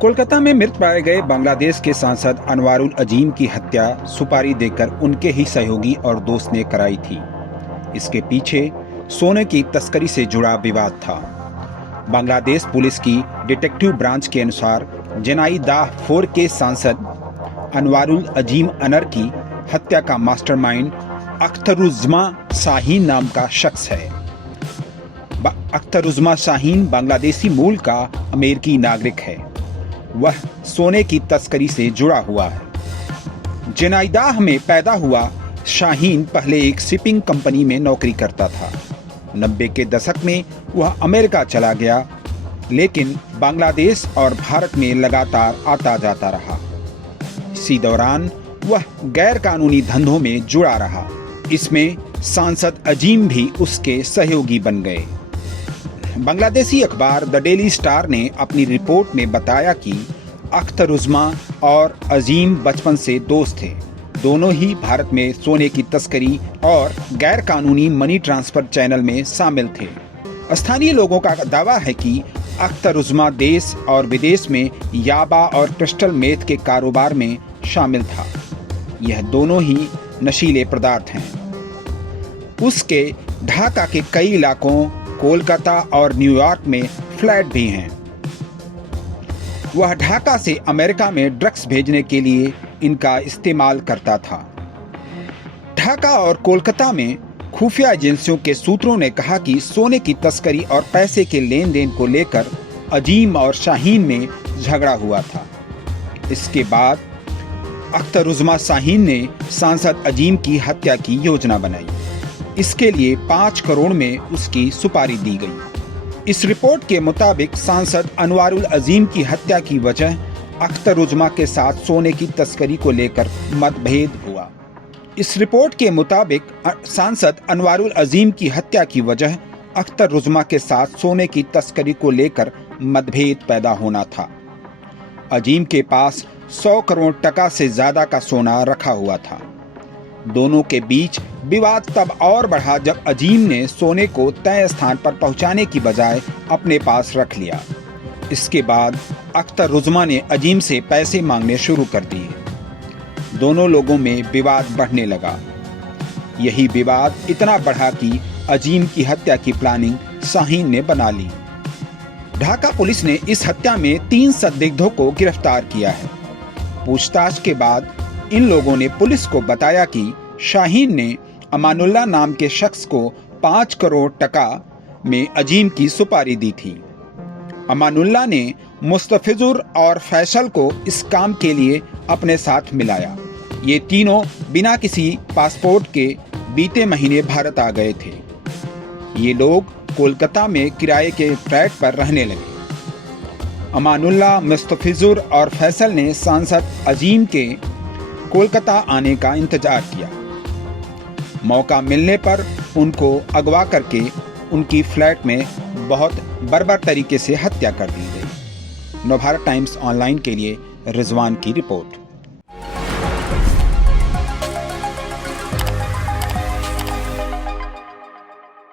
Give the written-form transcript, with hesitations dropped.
कोलकाता में मृत पाए गए बांग्लादेश के सांसद अनवारुल अजीम की हत्या सुपारी देकर उनके ही सहयोगी और दोस्त ने कराई थी। इसके पीछे सोने की तस्करी से जुड़ा विवाद था। बांग्लादेश पुलिस की डिटेक्टिव ब्रांच के अनुसार जनाईदाह 4 के सांसद अनवारुल अजीम अनर की हत्या का मास्टरमाइंड अख्तरुज्मा शाहीन नाम का शख्स है। अख्तरुज्मा शाहीन बांग्लादेशी मूल का अमेरिकी नागरिक है। वह सोने की तस्करी से जुड़ा हुआ है। जनाईदाह में पैदा हुआ शाहीन पहले एक शिपिंग कंपनी में नौकरी करता था। 90 के दशक में वह अमेरिका चला गया, लेकिन बांग्लादेश और भारत में लगातार आता जाता रहा। इसी दौरान वह गैर कानूनी धंधों में जुड़ा रहा। इसमें सांसद अजीम भी उसके सहयोगी बन गए। बांग्लादेशी अखबार द डेली स्टार ने अपनी रिपोर्ट में बताया कि अख्तरुज्मा और अजीम बचपन से दोस्त थे। दोनों ही भारत में सोने की तस्करी और गैर कानूनी मनी ट्रांसफर चैनल में शामिल थे। स्थानीय लोगों का दावा है कि अख्तरुज्मा देश और विदेश में याबा और क्रिस्टल मेथ के कारोबार में शामिल था। यह दोनों ही नशीले पदार्थ हैं। उसके ढाका के कई इलाकों, कोलकाता और न्यूयॉर्क में फ्लैट भी हैं। वह ढाका से अमेरिका में ड्रग्स भेजने के लिए इनका इस्तेमाल करता था। ढाका और कोलकाता में खुफिया एजेंसियों के सूत्रों ने कहा कि सोने की तस्करी और पैसे के लेन देन को लेकर अजीम और शाहीन में झगड़ा हुआ था। इसके बाद अख्तरुज्मा शाहीन ने सांसद अजीम की हत्या की योजना बनाई। इसके लिए 5 करोड़ में उसकी सुपारी दी गई। इस रिपोर्ट के मुताबिक सांसद अनवारुल अजीम की हत्या की वजह अख्तरुज्मा के साथ सोने की तस्करी को लेकर मतभेद हुआ। इस रिपोर्ट के मुताबिक सांसद अनवारुल अजीम की हत्या की वजह अख्तरुज्मा के साथ सोने की तस्करी को लेकर मतभेद पैदा होना था। अजीम के पास 100 करोड़ टका से ज्यादा का सोना रखा हुआ था। दोनों के बीच विवाद तब और बढ़ा जब अजीम ने सोने को तय स्थान पर पहुंचाने की बजाय अपने पास रख लिया। इसके बाद अख्तरुज्मा ने अजीम से पैसे मांगने शुरू कर दिए। दोनों लोगों में विवाद बढ़ने लगा। यही विवाद इतना बढ़ा कि अजीम की हत्या की प्लानिंग शाहीन ने बना ली। ढाका पुलिस ने इस हत्या में 3 संदिग्धों को गिरफ्तार किया है। पूछताछ के बाद इन लोगों ने पुलिस को बताया कि शाहीन ने अमानुल्लाह नाम के शख्स को 5 करोड़ टका में अजीम की सुपारी दी थी। अमानुल्लाह ने मुस्तफिजुर और फैसल को इस काम के लिए अपने साथ मिलाया। ये तीनों बिना किसी पासपोर्ट के बीते महीने भारत आ गए थे। ये लोग कोलकाता में किराए के फ्लैट पर रहने लगे। अमानुल्लाह, मुस्तफिजुर और फैसल ने सांसद अजीम के कोलकाता आने का इंतजार किया। मौका मिलने पर उनको अगवा करके उनकी फ्लैट में बहुत बर्बर तरीके से हत्या कर दी गई। नवभारत टाइम्स ऑनलाइन के लिए रिजवान की रिपोर्ट।